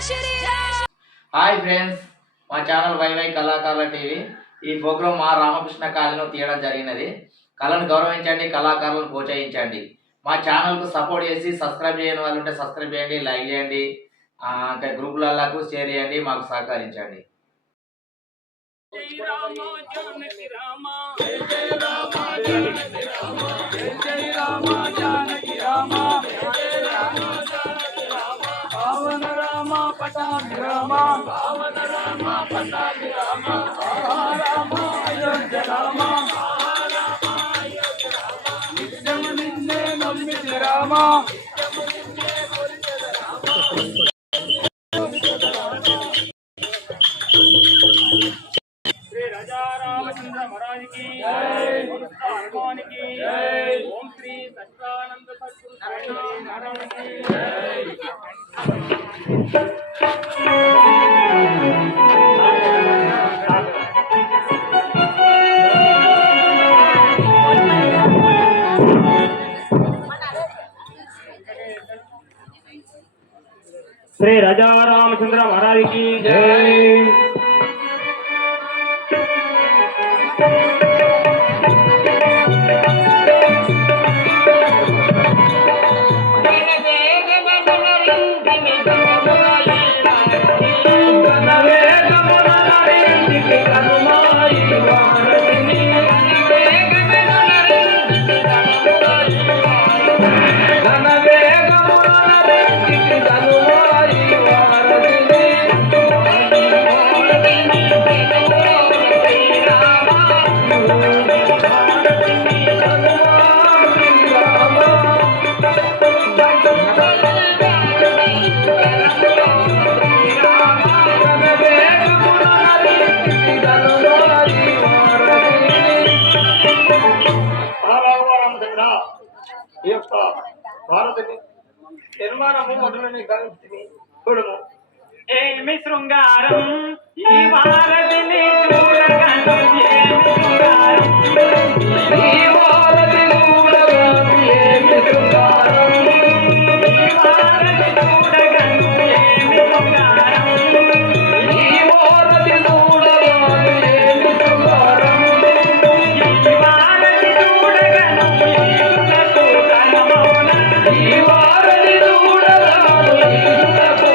Hi friends, మా channel YY కళాకారుల TV. ఈ ప్రోగ్రాం మా రామకృష్ణ కాలనీలో తీయడం జరిగినది. కళను గౌరవించండి, కళాకారులను ప్రోత్సహించండి. మా ఛానల్కు సపోర్ట్ చేసి సబ్స్క్రైబ్ చేయని వాళ్ళు ఉంటే సబ్స్క్రైబ్ చేయండి, లైక్ చేయండి, ఇంకా గ్రూపులకు షేర్ చేయండి, మాకు సహకరించండి. పటాభి రామ పావన రామ పటాభి రామ రామ అయోధ్య రామ నిత్యము నిన్నే నమ్మితి రామ శ్రీ రాజా రామచంద్ర మహారాజ్ కి హనుమాన్ కి ఓం శ్రీ సత్యానంద సద్గురు సాయినాథ్ మహారాజ్ కి श्री राजा रामचंद्र महाराज की जय। ఏమి శృంగారం ఈ భారతిని చూడగను ఏమి శృంగారం ఈ భారతి చూడగను ఏమి శృంగారం ఈ భారతి చూడగను ఏమి శృంగారం ఈ భారతి చూడగను ఏమి శృంగారం ఈ భారతి చూడగను ఈశునకు తనమౌన ఈ భారతి చూడగను ఈశునకు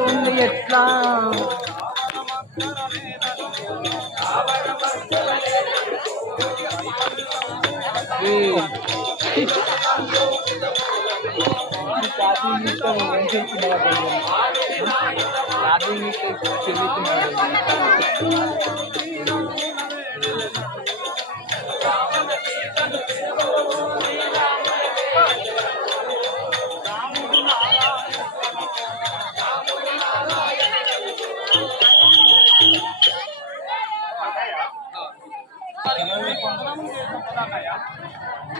అవుతుంది ఎట్లా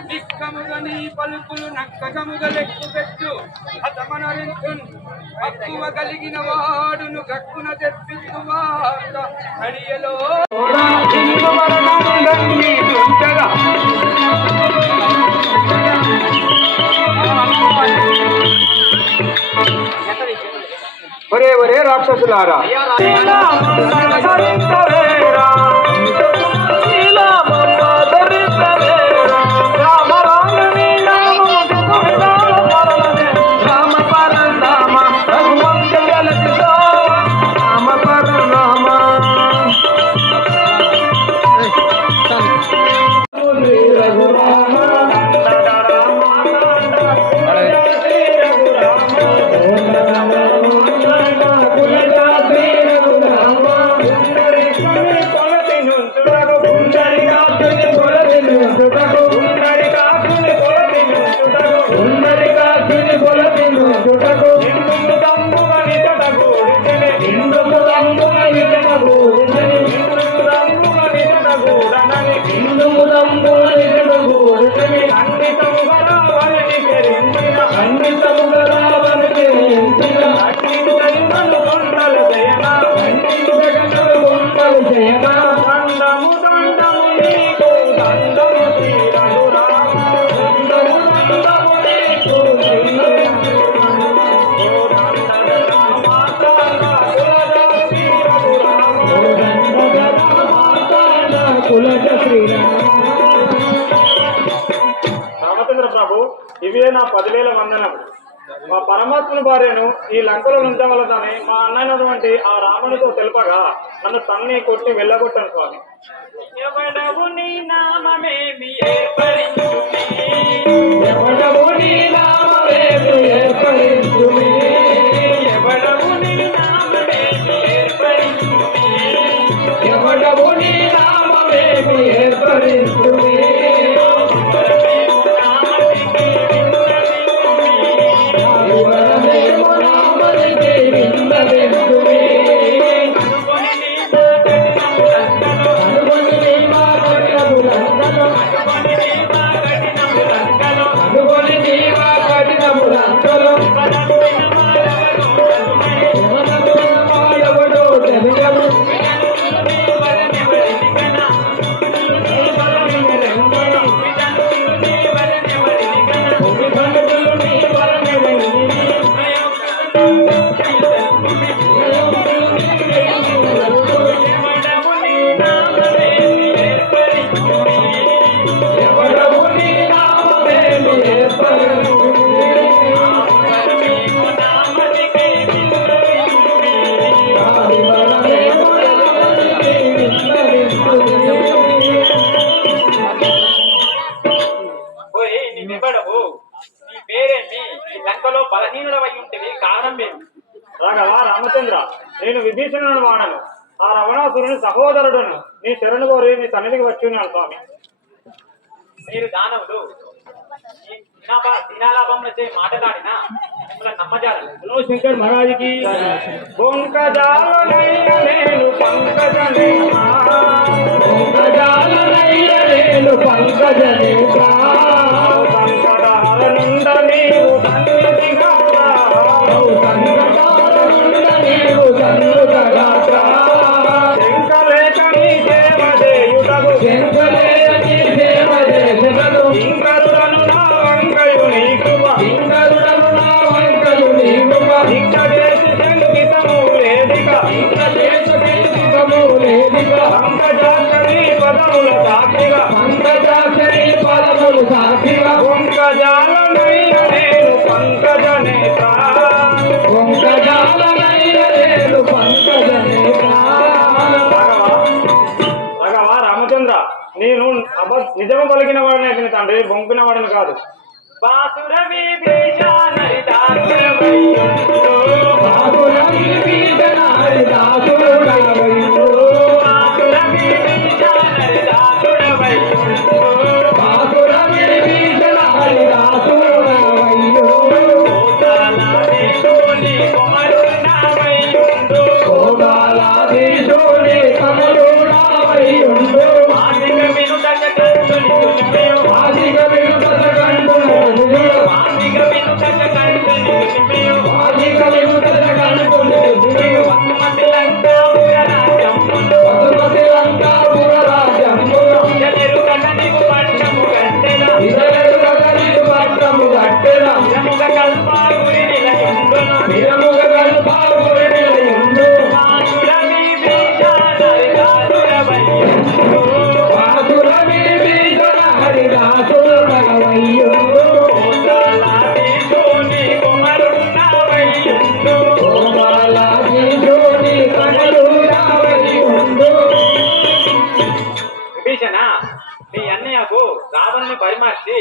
నిక్కముగని పలుకులు నక్కగముగ లెక్కు పెట్టు హతమనరించున్ హక్కువ కలిగిన వాడును గక్కున తెప్పిస్తు వార్త అడియలో ఒరే ఒరే రాక్షసులారా రామచంద్ర ప్రభు, ఇవే నా 10,000 వందనములు. మా పరమాత్మను భార్యను ఈ లంకలో ఉంచవలదని మా అన్నైనటువంటి ఆ రామునితో తెలుపగా నన్ను తన్ని కొట్టి వెళ్ళగొట్టాను స్వామి. ఎవడవు నీ నామమేమి ఏర్పరించుని ఎవడవు నీ నామమేమి ఏర్పరించుని ఎవడవు నీ నామమేమి ఏర్పరించుని ఎవడవు నీ నామమేమి ఏర్పరించుని రాఘవా రామచంద్ర, నేను విభీషణుని వాడను, ఆ రవణాసురుని సహోదరుడును. నీ శరణు కోరి నీ సన్నిధికి వచ్చి స్వామి. మీరు దానవులు దీనాలాభంలో మాట్లాడినా నమ్మజాలు శంకర్ మహారాజుకి నేను పంకజనేత్ర సంకటాల నుండ నీవు పంకజనేత్ర నిజము పలికిన వాడిని అయితే తండ్రి, బొంకిన వాడిని కాదు. బాసుర విభీషణ హరిదాసురవయ్యుండు. బాసుర విభీషణ హరిదాసురవయ్యుండు. బాసుర విభీషణ హరిదాసురవయ్యుండు. బాసుర విభీషణ హరిదాసురవయ్యుండు. కోదాలాధీశుని కుమారుడవయ్యుండు. కోదాలాధీశుని కుమారుడవయ్యుండు. మాదిగ వినుటక కంటుని తులిపేయు. మాదిగ వినుటక కంటుని తులిపేయు. మాదిగ వినుటక కంటుని తులిపేయు. మాదిగ వినుటక కంటుని తులిపేయు. వసుమతి లంకాపుర రాజ్యమును. వసుమతి లంకాపుర రాజ్యమును. ఇదెరుగక నీవు పట్టము గట్టెల. ఇదెరుగక నీవు పట్టము గట్టెల. నిరముగ కల్పాగురి నిలయుండును. నిరముగ కల్పాగురి నిలయుండు. బాసుర విభీషణ హరిదాసురవయ్యుండు. బాసుర విభీషణ హరిదాసురవయ్యుండు. కోదాలాధీశుని కుమారుడవయ్యుండు. కోదాలాధీశుని కుమారుడవయ్యుండు. విభీషణ, నీ అన్నయ్యకు రావణుని పరిమార్చి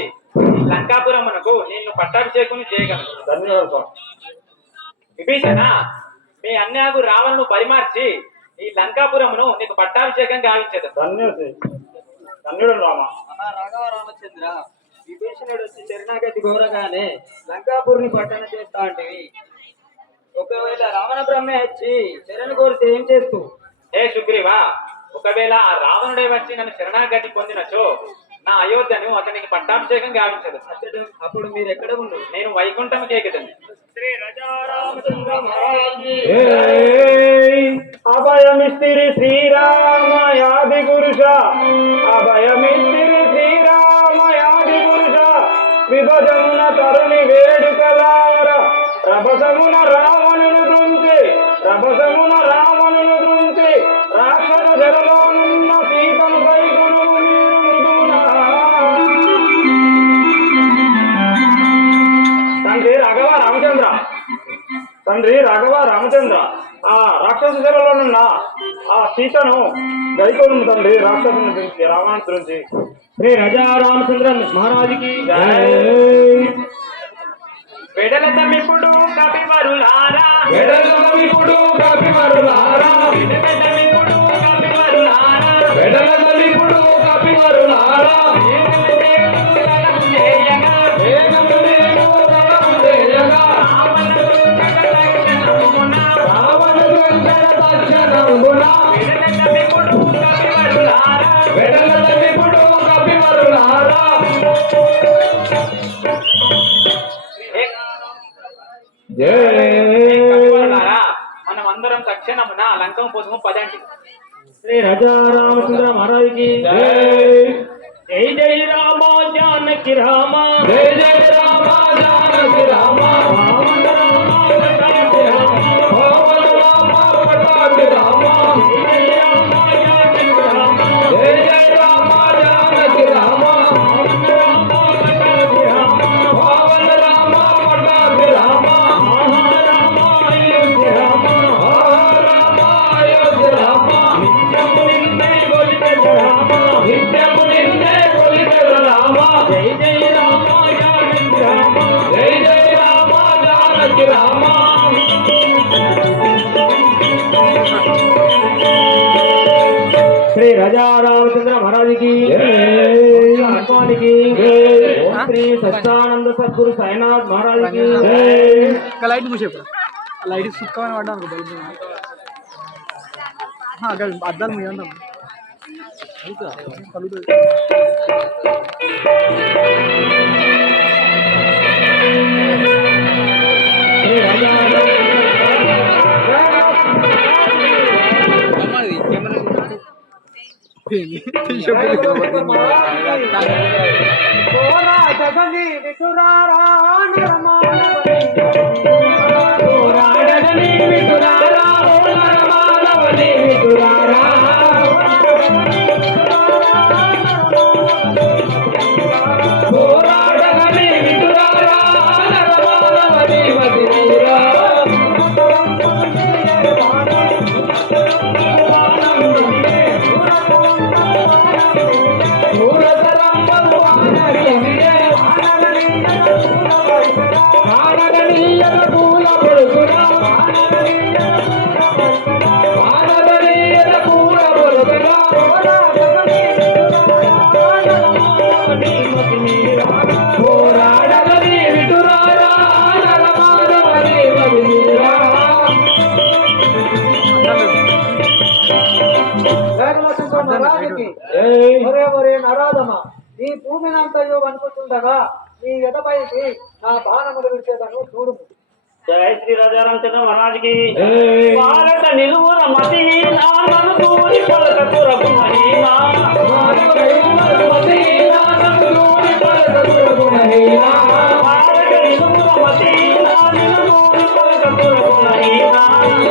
లంకాపురమునకు నిన్ను పట్టాభిషేకుని చేయగలను. ధన్యవాదాలు స్వామి. విభీషణ, మీ అన్నయ్యకు రావణును పరిమార్చి ఈ లంకాపురమును నీకు పట్టాభిషేకం గావించదు. ధన్యుడు రామ. రాఘవ రామచంద్ర, విభీషణుడు వచ్చి శరణాగతి కోరగానే లంకాపూర్ని పట్టణ చేస్తా అంటివి. ఒకవేళ రావణ బ్రహ్మే వచ్చి శరణు కోరితే ఏం చేస్తూ? ఏ సుగ్రీవా, ఒకవేళ ఆ రావణుడే వచ్చి నన్ను శరణాగతి పొందినచో నా అయోధ్యను అతనికి పట్టాభిషేకం గావించదు. అప్పుడు మీరు ఎక్కడ ఉన్నారు? నేను వైకుంఠం కేకుతుంది. శ్రీ రాజారామచంద్ర మహారాజు అభయమిస్తిరి శ్రీరామ యాది పురుష. అభయమిస్తిరి శ్రీరామ యాది పురుష. విభజమున తరుణి వేడుకలార. రభసమున రావణును దృంచి. రభసమున రావణును దృంచి. రాక్షస జరలోనున్న సీతను కైకును మీరు మృదువున. తండ్రి రాఘవ రామచంద్ర, తండ్రి రాఘవ రామచంద్ర, ఆ రాక్షస జరలోనున్న ఆ సీతను గైకోను తండ్రి, రాక్షసుని గురించి రావణుని గురించి. శ్రీ రాజారామచంద్ర మహారాజుకి వెడల తమ్మిప్పుడు కపివరులారా. వెడల తమ్మిప్పుడు కపివరులారా. వెడల తమ్మిప్పుడు కపివరులారా. వెడల తమ్మిప్పుడు కపివరులారా. వేగము నేను రణము చేయగా. రావణుడు వెంకట తక్షణమున. వెడల తమ్మిప్పుడు కపివరులారా. కపివరులారా, మనం అందరం తక్షణమున లంకం పోదుము పదండి. శ్రీ రాజారామచంద్ర మహారాజుకి జై జై రామ జానకి రామ. జై జై రామ జానకి రామ. రావణ రామ పట్టాభి రామ. రావణ రామ పట్టాభి రామ. జై జై రామ జానకి రామ. జై జై రామ జానకి రామ. రావణ రామ పట్టాభి రామ. రావణ రామ పట్టాభి రామ. రామ అయోధ్య రామ. రామ అయోధ్య రామ. నిత్యము నిన్నే కొలిపెద రామ. నిత్యము నిన్నే కొలిపెద రామ. జై జై రామ జానకి రామ. జై జై రామ జానకి రామ. శ్రీ రాజారామచంద్ర మహారాజుకి హనుమానికి శ్రీ సత్యానంద సద్గురు సాయినాథ్ మహారాజుకి లైట్ మూసే లైట్ సుక్కమని పడ్డా అనుకో అద్దాలు మీదంటాం కలుగుతుంది. శ్రీ రాజా పూరతరం ఒరే ఒరే నరాధమ, ఈ భూమిని అంతయు అనుకుంటుండగా నీ ఎదపైకి నా బాణములు విడిచేదను చూడుము. జై శ్రీ రాజారామచంద్ర మహారాజుకి భారత నిలువుర మతి నామను తూరి పలకకు రఘుమహీనా భారత నిలువుర మతి నామను తూరి పలకకు రఘుమహీనా భారత నిలువుర మతి నామను తూరి పలకకు రఘుమహీనా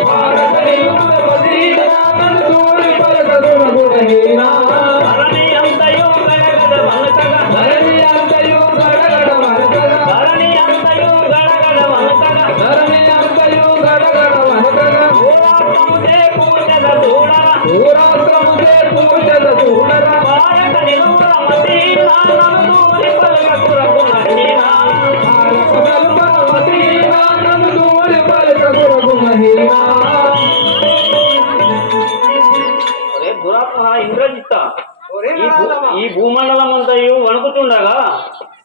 భారత నిలువుర మతి నామను తూరి పలకకు రఘుమహీనా ధరణి అంతయు గడగడ వనకగా ధరణి అంతయు గడగడ వనకగా ధరణి అంతయు గడగడ వనకగా ధరణి అంతయు గడగడ వనకగా దూరాత్రముదే పూజద దూడరా దూరాత్రముదే పూజద దూడరా భారత నిలువుర మతి నామను తూరి పలకకు రఘుమహీనా భారత నిలువుర మతి నామను తూరి పలకకు రఘుమహీనా. దురాత్మ ఇంద్రజిత్త, ఈ భూమండలం అంతయు వణుకుతుండగా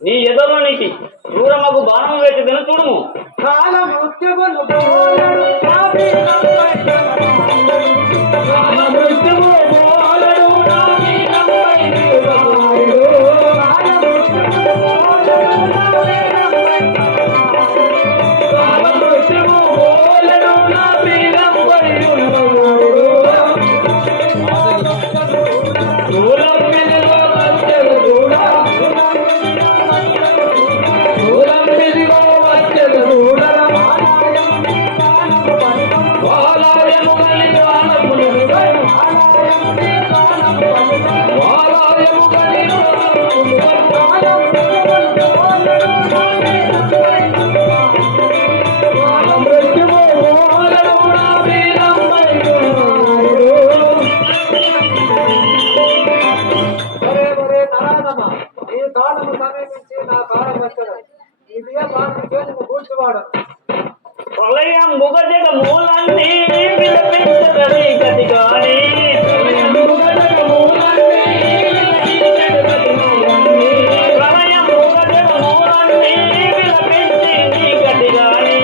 నీ ఎదలోనికి క్రూరమగు బాణం వేసి చూడుము. కాల మృత్యువును పోలడు కాపీలంపై కాల మృత్యువు పోలడు కాపీలంపై నిలబడు. కాల మృత్యువు పోలడు కాపీలంపై కాల మృత్యువు పోలడు కాపీలంపై నిలబడు. దూరం మిదిలో వచ్చెను దూడ దూరం మిదిలో వచ్చెను దూడ వాలాయము గని గానములు వాలాయము గని మృత్యువు ఓలడు నా వీరంపై ఉన్నాడు. ఒరే ఒరే నరాధమ, ఈ కాలము సమీపించి నా కాలం వచ్చడం ఇది బాణం చేతులు కూర్చువాడను. ప్రళయం ముగజగ మూలాన్ని విలపించదవి గతి గాని ప్రళయం ముగజగ మూలాన్ని విలపించి నీ గతి గాని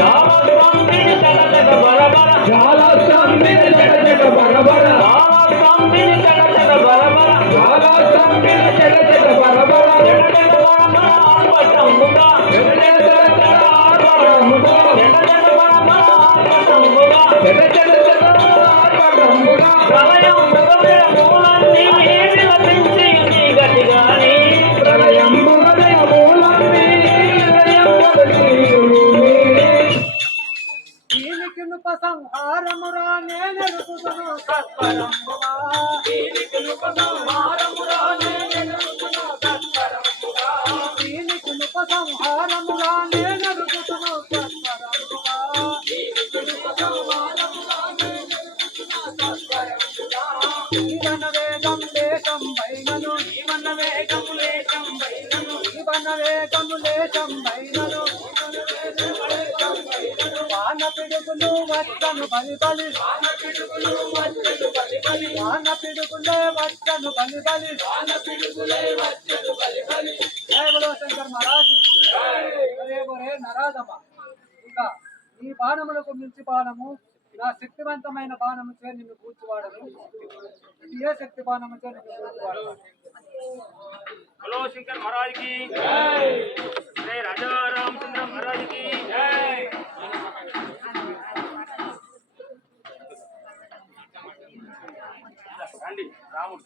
జాలస్తంభిని జగజగ బరబర జాలస్తంభిని జగజగ బరబర జాలస్తంభిని జగజగ బరబర జాలస్తంభిని జగజగ బరబర జగజగ బరబర ఆర్భటముగా జగజగ ఆర్భటముగా జగజగ బరబర ఆర్భటముగా జగజగ ఆర్భటముగా ప్రళయం ముగజగ మూలాన్ని విలపించి నీ గతి గాని ప్రళయం ముగజగ మూలాన్ని దీనికి ఉపసంహారమురా నేనెరుగుదును సత్వరముగా. దీనికి ఉపసంహారమురా నేనెరుగుదును సత్వరముగా. దీనికి ఉపసంహారమురా నేనెరుగుదును సత్వరముగా. దీనికి ఉపసంహారమురా నేనెరుగుదును సత్వరముగా. జీవన వేగం లేశం వైనను జీవన వేగం లేశం వైనను జీవన వేగం లేశం వైనను వాన పిడుగులు వచ్చను బలి బలి వాన పిడుగులు వచ్చను బలి బలి వాన పిడుగులే వచ్చను బలి బలి వాన పిడుగులే వచ్చను బలి బలి. జై బలో శంకర్ మహారాజ్ కి జై. ఒరే ఒరే నరాధమ, ఇంకా ఈ బాణములకు మించి బాణము నా శక్తివంతమైన బాణము చే నిన్ను కూర్చువాడను. ఇది ఏ శక్తి బాణము చే నిన్ను కూర్చువాడను. హలో శంకర్ మహారాజ్ కి జై. జై రాజా రామచంద్ర మహారాజ్ కి జై. రండి రాముడు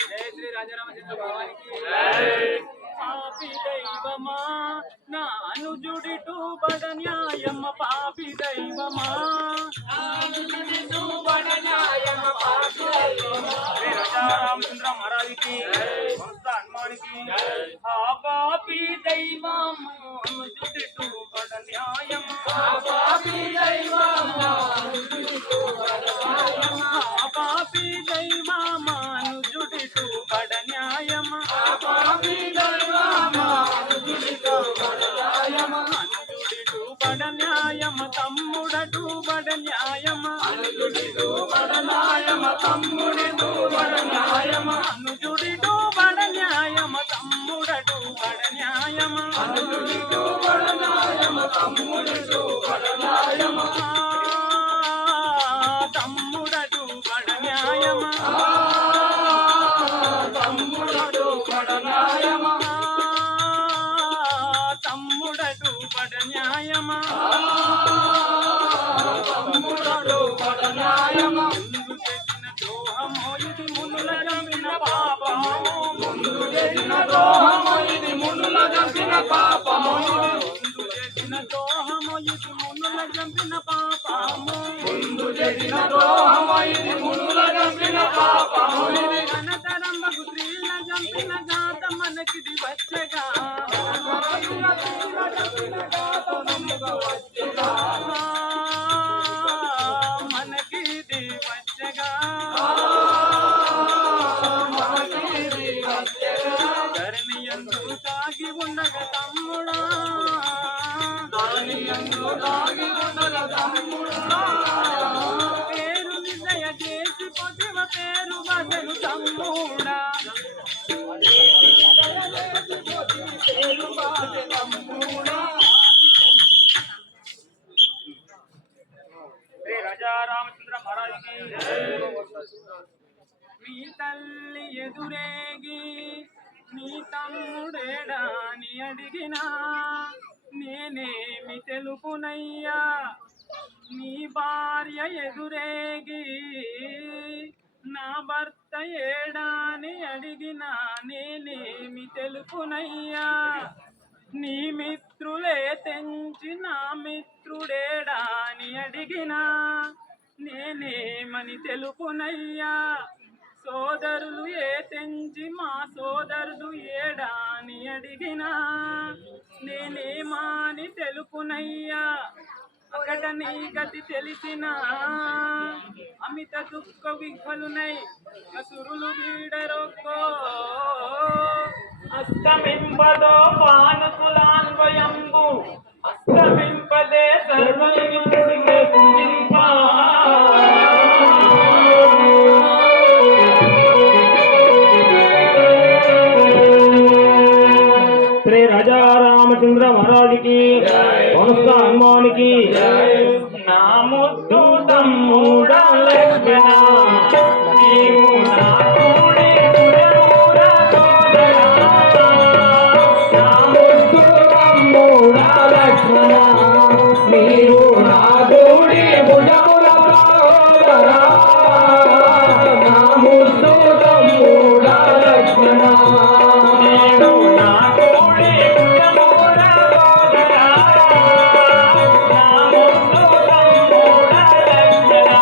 జై శ్రీ రాజరామచంద్ర భగవానికి జై. పాపి దైవమా నా అనుజుడిటు బడ న్యాయమ పాపి దైవమా అనుజుడిటు బడ న్యాయమ పాపి దైవమా. శ్రీ రాజరామచంద్ర మహారాజుకి వంశ హనుమానికి ఆ పాపి దైవము బడనాయమ తమ్ముడిటు బడనాయమ అనుజుడిటు బడన్యాయమ తమ్ముడటు బడన్యాయమ అనుజుడిటు బడనాయమ తమ్ముడిటు బడనాయమ తమ్ముడటు బడన్యాయమ తమ్ముడటు బడనాయమ తమ్ముడటు బడన్యాయమ తమ్ముడటు బడనాయమ ముందు చేసిన ద్రోహమో ఇది మునుల జంపిన పాపము ముందు చేసిన ద్రోహమో ఇది మునుల జంపిన పాపము ముందు చేసిన ద్రోహమో ఇది మునుల జంపిన పాపము ముందు చేసిన ద్రోహమో ఇది మునుల జంపిన పాపము అనంతరంబకు స్త్రీల జంపిన గాత మనకిది వచ్చగా మనకిది వచ్చగా ధరణియందు సాగి ఉండగా తమ్ముడా ధరణియందు సాగి ఉండగా తమ్ముడా పేరు నిర్ణయ చేసి పొదివ పేరు వదలు తమ్ముడా పేరు వదలు తమ్ముడా శ్రీ రాజా రామచంద్ర మహారాజుకి మీ తల్లి ఎదురేగి నీ తమ్ముడేడా అని అడిగినా నేనేమి తెలుపునయ్యా నీ భార్య ఎదురేగి నా భర్త ఏడాని అడిగినా నేనేమి తెలుపునయ్యా నీ మిత్రులే తెంచి నా మిత్రుడేడా అని అడిగినా నేనేమని తెలుపునయ్యా సోదరులు ఏ తెంచి మా సోదరుడు ఏడా అని అడిగినా నేనేమాని తెలుపునయ్యా అకట నీ గతి తెలిసిన అమిత దుఃఖ విహ్వలునై అసురులు వీడరొక్కో అస్తమింపదో పానుకులాన్వయంబు అస్తమింపదే సర్వలింపా శ్రీ రాజా రామచంద్ర మహారాజుకి వంశ హనుమానికి నా ముద్దు తమ్ముడా లక్ష్మణ నీవు నా తోడే గురమురా సోదరా నా ముద్దు తమ్ముడా లక్ష్మణ నీవు నా తోడే గురమురా సోదరా నా ముద్దు తమ్ముడా లక్ష్మణ నీవు నా తోడే గురమురా సోదరా నా ముద్దు తమ్ముడా లక్ష్మణ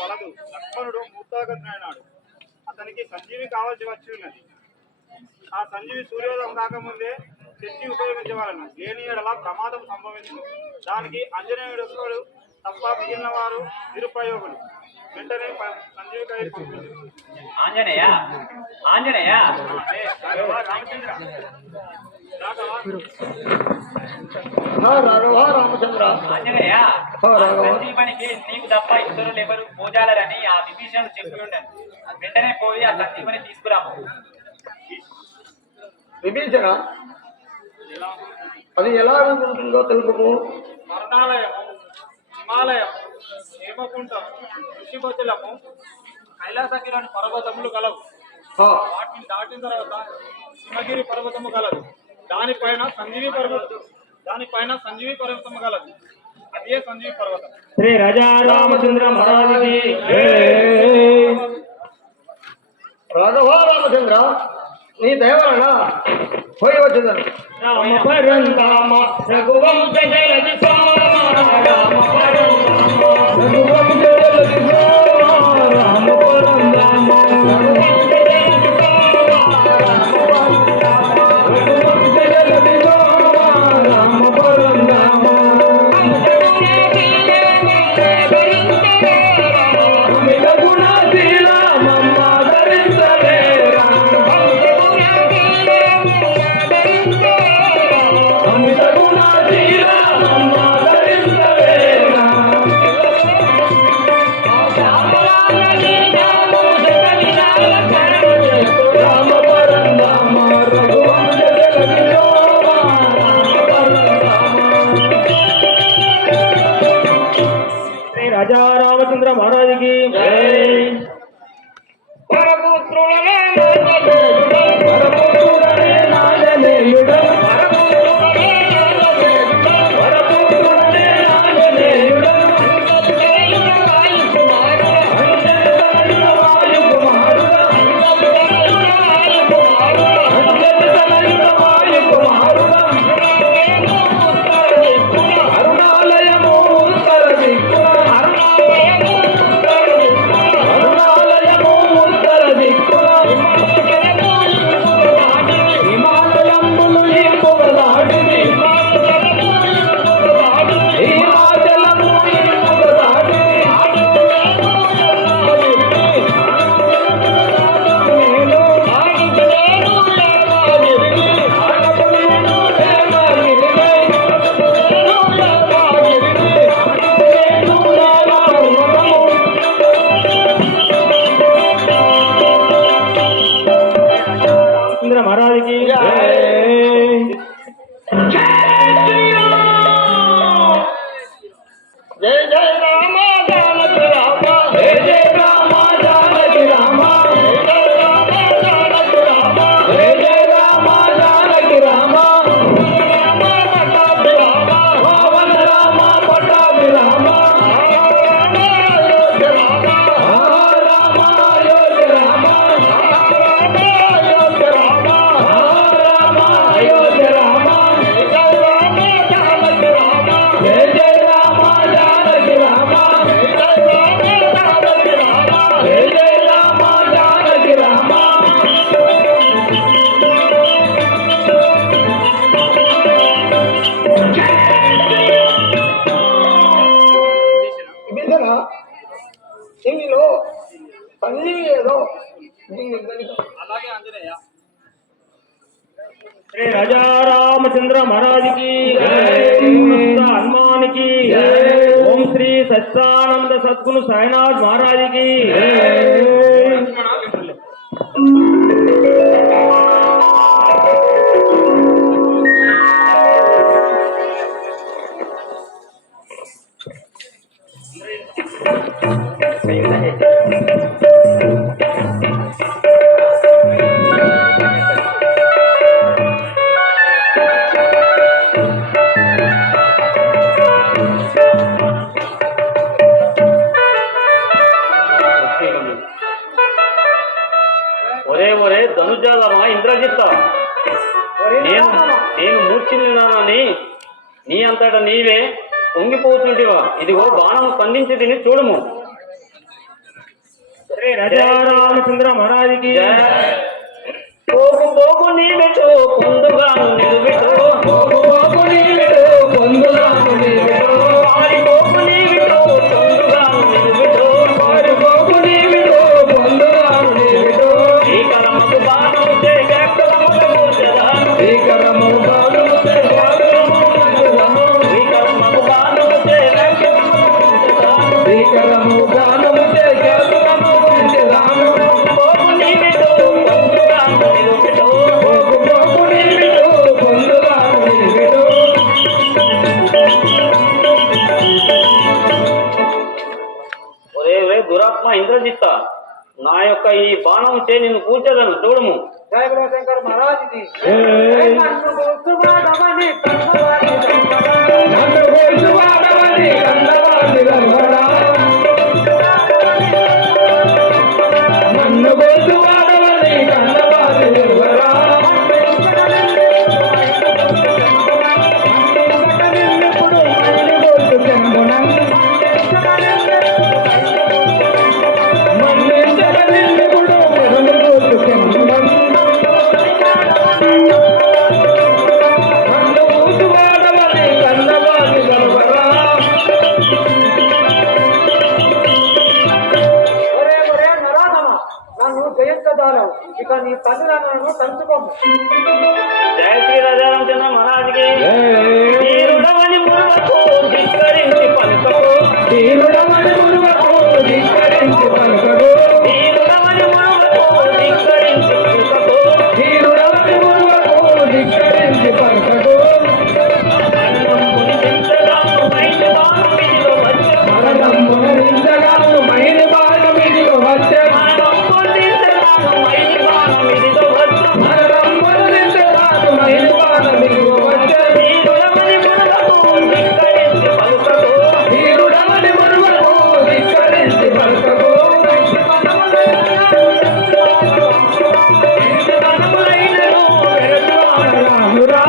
వలదు లక్ష్మణుడు మూర్తాగతుడైనాడు. అతనికి సంజీవి కావాల్సి వచ్చి ఉన్నది. ఆ సంజీవి సూర్యోదయం కాకముందే తెచ్చి ఉపయోగించవలను, లేని ఎడల ప్రమాదం సంభవించును. దానికి ఆంజనేయుడు ఒక్కడు తప్ప మిగిలిన వారు నిరుపయోగులు. వెంటనే సంజీవి కై పంపించు. ఆంజనేయ ఆంజనేయ రామచంద్ర రాఘవ రామచంద్ర ఆంజనేయ సంజీవనికి నీకు తప్ప ఇతరులు ఎవరు పూజాలని ఆ విభీషణుడు చెప్పి ఉండను. వెంటనే పోయి ఆ సంజీవని తీసుకురాము. విభీషణ, అది ఎలా ఉంటుందో తెలుపుకు. మరణాలయం, హిమాలయం, హేమకుంటం, ఋషిపతులము, కైలాసగిరిలోని పర్వతములు కలవు. వాటిని దాటిన తర్వాత హిమగిరి పర్వతము కలదు. దానిపైన సంజీవి పర్వతము కలదు. అదే సంజీవి పర్వతం. శ్రీ రాజా రామచంద్ర మహారాజుకి రాఘవ రామచంద్ర, నీ దయవలన పోయి వచ్చిందని. రామ పరంధామ రఘువంశ జలది సోమ రామ పరంధామ రఘువంశ జలది సోమ రామ పరంధామ రఘువంశ జలది సోమ రామ పరంధామ రఘువంశ జలది సోమ రామ పరంధామ అమిత గుణశీల మమ్మ ధరించలేరా అమిత గుణశీల మమ్మ ధరించలేరా రామ పరంధామ రఘువంశ జలది సోమ రామ పరంధామ. శ్రీ రాజా రామచంద్ర మహారాజుకి పరపుత్రుడనే నాజనేయుడ అరుణాలయము ఉత్తర దిక్కు హిమాలయములు ఇంపుగదాటిని హిమాచలము ఇంపుగదాటిని నేను రామచంద్ర మహారాజుకి జయ జయ రామ జానకి రామ, జయ జయ రామ జానకి రామ జయ రామ జానకి రామ, జయ జయ రామ జానకి రామ పట్టాభి రామ, పవన రామ పట్టాభి రామ అయోధ్య రామ, రామ అయోధ్య రామ అయోధ్య రామ, రామ అయోధ్య రామ జయ రామ జానకి రామ, జయ జయ రామ జానకి రామ జయ రామ జానకి రామ. జయ జయ రామ జానకి రామ. విభీషణ, దీనిలో సంజీవి ఏదో దీని అలాగే ఆంజనేయ. శ్రీ రాజా రామచంద్ర మహారాజుకి సమస్త హనుమానికి ఓం శ్రీ సత్యానంద సద్గురు సాయినాథ్ మహారాజుకి లక్ష్మణ వినులు. ఒరే ఒరే ధనుజాలమా ఇంద్రజిత్త, నేను మూర్ఛిల్లినానని నీ అంతటా నీవే పొంగిపోతుంటివా? ఇదిగో బాణము సంధించి తిని చూడము. శ్రీ రాజా రామచంద్ర మహారాజుకి పోగు పోగు నీవెటు పొందుగాను నిలువెటు పోగు పోగు నీవెటు పొందుగాను నిలువెటు వారి పోగు నీవెటు పొందుగాను నిలువెటు వారి పోగు నీవెటు పొందుగాను నిలువెటు శ్రీకరమకు బాణం చేకరముల కూర్చదాను శ్రీకరము బాణం చేకరముల కూర్చదాను శ్రీకరమకు బాణం చేకరముల కూర్చదాను శ్రీకరము బాణం చేకరముల కూర్చదాను పోగు నీవెటు పొందుగాను నిలువెటు పోగు పోగు నీవెటు పొందుగాను నిలువెటు. ఒరే దురాత్మ ఇంద్రజిత్త, నా యొక్క ఈ బాణం చే నిన్ను కూర్చోదను చూడము. జయ బలో శంకర్ మహారాజుకి నన్ను గోసువాడవని కన్నవాడి నన్ను గోసువాడవని కన్నవాడి గర్వరా. నన్ను గోసువాడవని కన్నవాడి గర్వరా. ఇప్పుడు మన్ను గోసు చెంబునం మన్నించక నిన్నెప్పుడు మన్ను గోసు చెంబునం నన్ను గోసువాడవని కన్నవాడి గర్వరా. ఒరే ఒరే నరాధమ, నన్ను జయించదాలవు, ఇక నీ తల్లిదండ్రులను తలుచుకోము. జయ శ్రీ రాజారామచంద్ర మహారాజుకి తీరుడవని మురువకు ధిక్కరించి పలుకకు తీరుడవని మురువకు ధిక్కరించి పలుకకు తీరుడవని మురువకు ధిక్కరించి పలుకకు తీరుడవని మురువకు ధిక్కరించి పలుకకు మరణంబున నిందగాను మైలు భాగమిదిలో వచ్చే మరణంబున నిందగాను మైలు భాగమిదిలో వచ్చే మరణంబున నిందగాను మైలు భాగమిదిలో వచ్చే తీరుడవని మురువకు ధిక్కరించి పలుకకు తీరుడవని మురువకు ధిక్కరించి పలుకకు ఇంద్రధనములైనను వెరచువాడరానురా.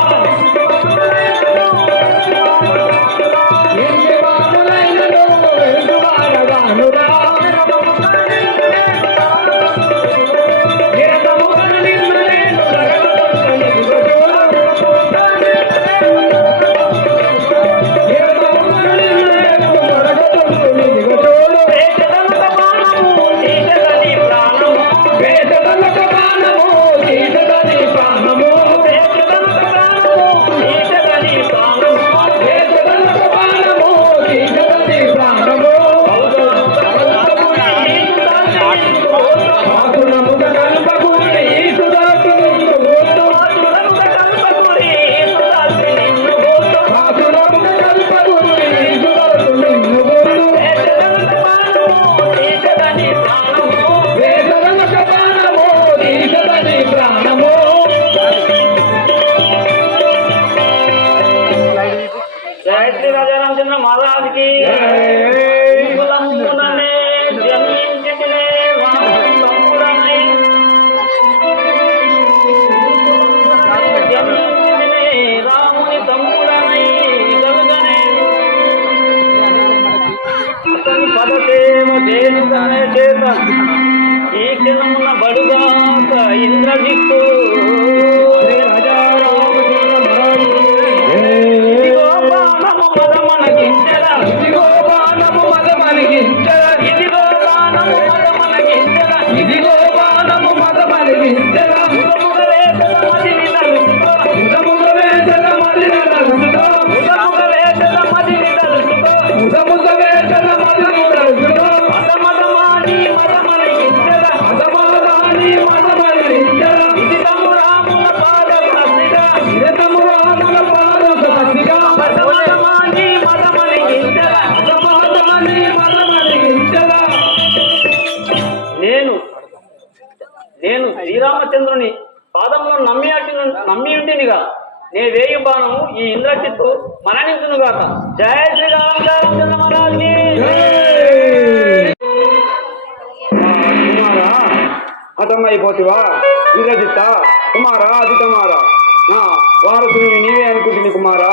ఇంద్రధనములైనను వెరచువాడరానురా. నిరతముగను నిన్ను నేను నరకదొంచ నిలువెటు. నిరతముగను నిన్ను నేను నరకదొంచ నిలువెటు. వేషదనక బాణము తీసెదని ప్రాణము వేషదనక బాణము తీసెదని ప్రాణము వేషదనక బాణము తీసెదని ప్రాణము వేషదనక బాణము తీసెదని ప్రాణము ఆకునముగ కల్పకూరి ఈసుదాసు నిన్ను గోతు ఆకునముగ కల్పకూరి ఈసుదాసు నిన్ను గోతు ఆకునముగ కల్పకూరి ఈసుదాసు నిన్ను గోతు వేషదనక బాణము తీసెదని ప్రాణము వేషదనక బాణము తీసెదని ప్రాణము. జయ శ్రీ రాజారామచంద్ర మహారాజుకి కులముననే జన్మించితినే రాముని తమ్ముడనై. జన్మించితినే రాముని తమ్ముడనై గలుగనే. అతని పదసేవ చేయుటనే చేత ఈ క్షణమున బడుగాక ఇంద్రజిత్తు. ఇదిగో బాణము మదమనగించెరా. ఇదిగో బాణము మదమనగించెరా. ఇదిగో బాణము మదమనగించెరా. ఇదిగో బాణము మదమనగించెరా. ఉదముగ వేసల మదిని నలుచుకో. ఉదముగ వేసల మదిని నలుచుకో. ఉదముగ వేసల మదిని నలుచుకో. ఉదముగ వేసల మదిని నలుచుకో. మదమదమాని మదమనగించెరా. మదమదమాని మదమనగించెరా. ఇదిగము రాముల పాద ప్రసిగా. ఇదిగము రాముల పాద ప్రసిగా. మదమదమాని మదమనగించెరా. మదమదమాని మదమనగించెరా. నేను శ్రీరామచంద్రుని పాదములను నమ్మి ఉంటినిగా నే వేయు బాణము ఈ ఇంద్రజిత్తు మరణించునుగాక. జయ శ్రీరామచంద్ర మహారాజుకి. కుమారా హతమైపోతివా ఇంద్రజిత్త కుమారా అతి కుమారా నా వారసుని నీవే అనుకుంటుంది కుమారా.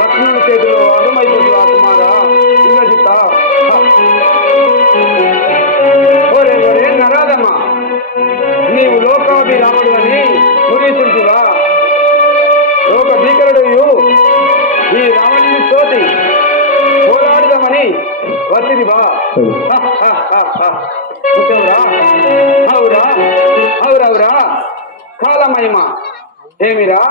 లక్ష్మణుని చేతిలో హతమైపోతివా కుమారా ఇంద్రజిత్త. పట్టాభిరాముడు అని మురీచుంటుగా లోక భీకరుడయు ఈ రావణుని తోటి పోరాడదామని వచ్చిదివా అవురా అవురవురా కాలమహిమ ఏమిరా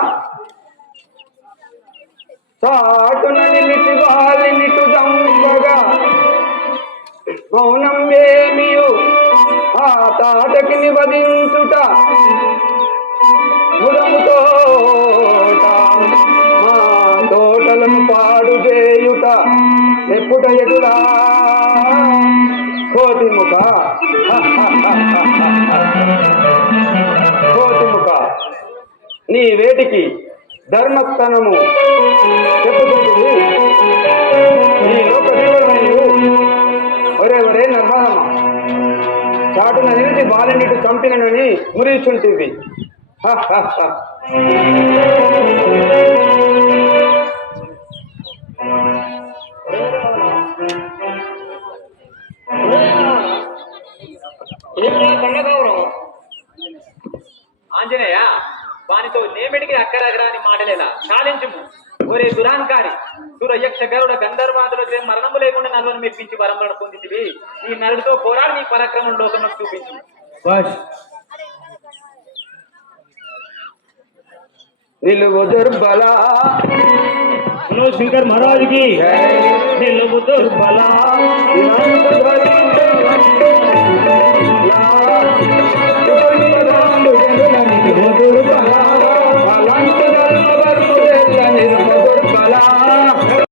చాటున నిలిచి వాలినిటు దంపగా మౌనం ఏమియు ఆ తాటకి నివదించుట గుణముతోట మా తోటలను పాడు చేయుట ఎప్పుట ఎటులా కోతిముఖ కోతిముఖ నీ వేటికి ధర్మస్థానము చెప్పుకుంటుంది నీ లోక జీవనము ఒరే ఒరే నర్మదమ్మ చాటున నిలిచి బాలినిటు చంపినని మురీచుంటివి ఆంజనేయ వానితో నేమిడికి అక్కరగరా అని మాటలేలా చాలించుము ఒరే దురాంకారి సురయక్ష గరుడ గంధర్వాదులతో మరణము లేకుండా నలువను మెప్పించి వరములను పొందితివి ఈ నరుడితో పోరాడి నీ పరాక్రమం లోకంలో చూపించు నిలువు దుర్బల హలో శంకర్ మహారాజుకి నిలువు దుర్బల